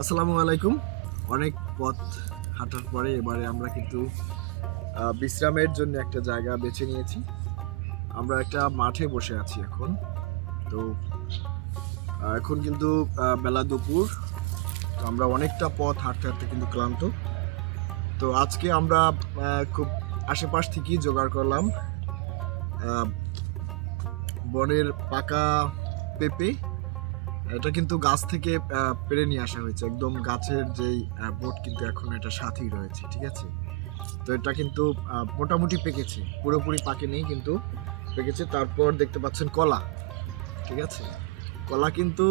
আসসালামু আলাইকুম। অনেক পথ হাঁটার পরে এবারে আমরা কিন্তু বিশ্রামের জন্য একটা জায়গা বেছে নিয়েছি। আমরা একটা মাঠে বসে আছি এখন। তো এখন কিন্তু বেলা দুপুর। তো আমরা অনেকটা পথ হাঁটতে হাঁটতে কিন্তু ক্লান্ত। তো আজকে আমরা খুব আশেপাশ থেকেই জোগাড় করলাম আহ, বনের পাকা পেঁপে। এটা কিন্তু গাছ থেকে পেড়ে নিয়ে আসা হয়েছে, একদম গাছের যেই বোট কিন্তু এখন এটা সাথেই রয়েছে, ঠিক আছে। তো এটা কিন্তু মোটামুটি পেকেছে, পুরোপুরি পাকেনি কিন্তু পেকেছে। তারপর দেখতে পাচ্ছেন কলা, ঠিক আছে। কলা কিন্তু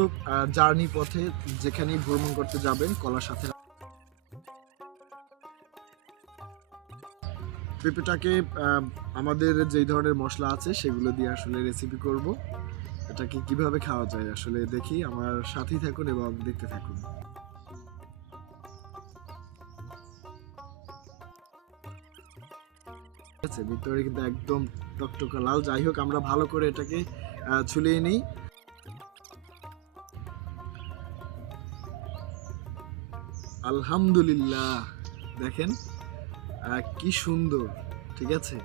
জার্নি পথে যেখানেই ভ্রমণ করতে যাবেন কলার সাথে। পেঁপেটাকে আমাদের যেই ধরনের মশলা আছে সেগুলো দিয়ে আসলে রেসিপি করব। এটাকে কিভাবে খাওয়া যায় আসলে দেখি, আমার সাথেই থাকুন এবং দেখতে থাকুন। ভিতরে কিন্তু একদম টকটকা লাল। যাই হোক, আমরা ভালো করে এটাকে ছুলিয়ে নিই। আলহামদুলিল্লাহ, দেখেন কি সুন্দর, ঠিক আছে।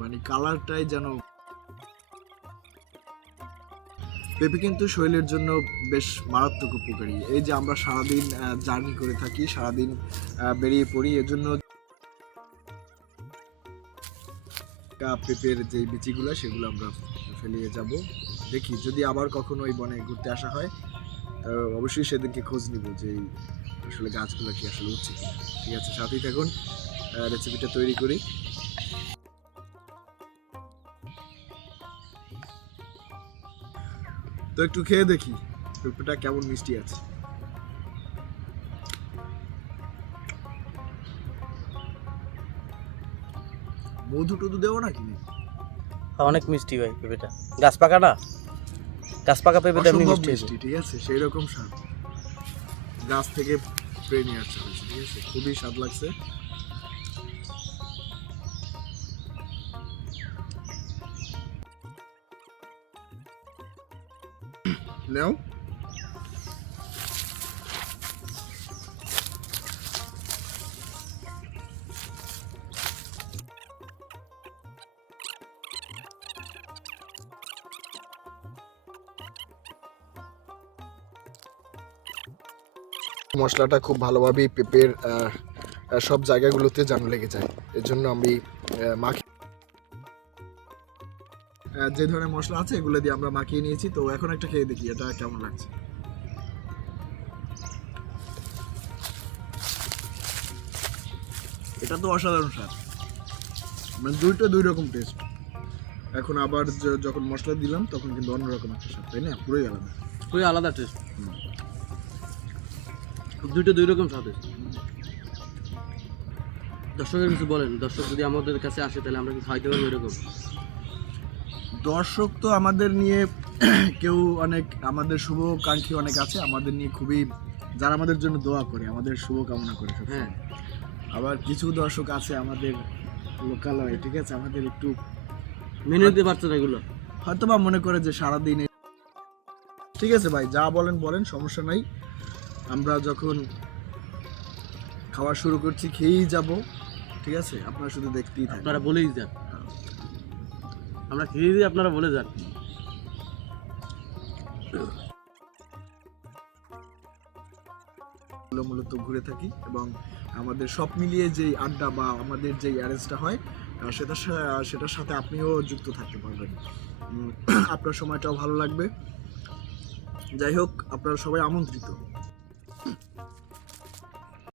মানে কালারটাই যেন। পেঁপে কিন্তু শরীরের জন্য বেশ মারাত্মক উপকারী। এই যে আমরা সারাদিন জার্নি করে থাকি, সারাদিন বেরিয়ে পড়ি, এজন্য পেঁপের যে বিচিগুলো সেগুলো আমরা ফেলিয়ে যাব। দেখি যদি আবার কখনো ওই বনে ঘুরতে আসা হয়, অবশ্যই সেদিনকে খোঁজ নিব যে আসলে গাছগুলো কি আসলে উঠছে কিনা। ঠিক আছে, সাথেই থাকুন, রেসিপিটা তৈরি করি। তো একটু খেয়ে দেখি পেঁপেটা কেমন মিষ্টি আছে। মধু টধু দেবো নাকি? অনেক মিষ্টি ভাই পেঁপেটা, গাছ পাকা না, গাছ পাকা পেঁপে তেমনি অসম্ভব মিষ্টি মিষ্টি, ঠিক আছে, সেই রকম স্বাদ। গাছ থেকে পেড়ে নিয়ে আসতে হয়েছে, ঠিক আছে, খুবই স্বাদ লাগছে। নাও। মশলাটা খুব ভালোভাবে পেঁপের সব জায়গাগুলোতে যেন লেগে যায়, এর জন্য আমি মাখি যে ধরনের মশলা আছে এগুলো দিয়ে আমরা মাখিয়ে নিয়েছি। তো এখন একটা খেয়ে দেখি এটা কেমন লাগছে। এটা তো অসাধারণ স্বাদ, মানে দুইটা দুই রকম টেস্ট। এখন আবার যখন মশলা দিলাম তখন কিন্তু অন্যরকম একটা স্বাদ, তাই না? পুরোই আলাদা, পুরো আলাদা টেস্ট, দুইটা দুই রকম স্বাদ। দর্শকের কিছু বলেন, দর্শক যদি আমাদের কাছে আসে তাহলে আমরা কি খাইতে পারবো এরকম? দর্শক তো আমাদের নিয়ে কেউ অনেক, আমাদের শুভকাঙ্ক্ষী অনেক আছে আমাদের নিয়ে, খুবই যারা আমাদের জন্য দোয়া করে, আমাদের শুভ কামনা করে। হ্যাঁ, আবার কিছু দর্শক আছে আমাদের লোকালয়ে, ঠিক আছে, আমাদের একটু মেনে নিতে পারছে না এগুলো, হয়তো বা মনে করে যে সারাদিন। ঠিক আছে ভাই, যা বলেন বলেন, সমস্যা নাই। আমরা যখন খাওয়া শুরু করছি খেয়েই যাব, ঠিক আছে, আপনারা শুধু দেখতেই থাকেন। আপনারা বলেই যান, আমরা খেয়ে দিই, আপনারা বলে যান। মূলত ঘুরে থাকি এবং আমাদের সব মিলিয়ে যেই আড্ডা বা আমাদের যেই অ্যারেঞ্জটা হয় সেটার সাথে আপনিও যুক্ত থাকতে পারবেন। আপনার সময়টাও ভালো লাগবে। যাই হোক, আপনারা সবাই আমন্ত্রিত।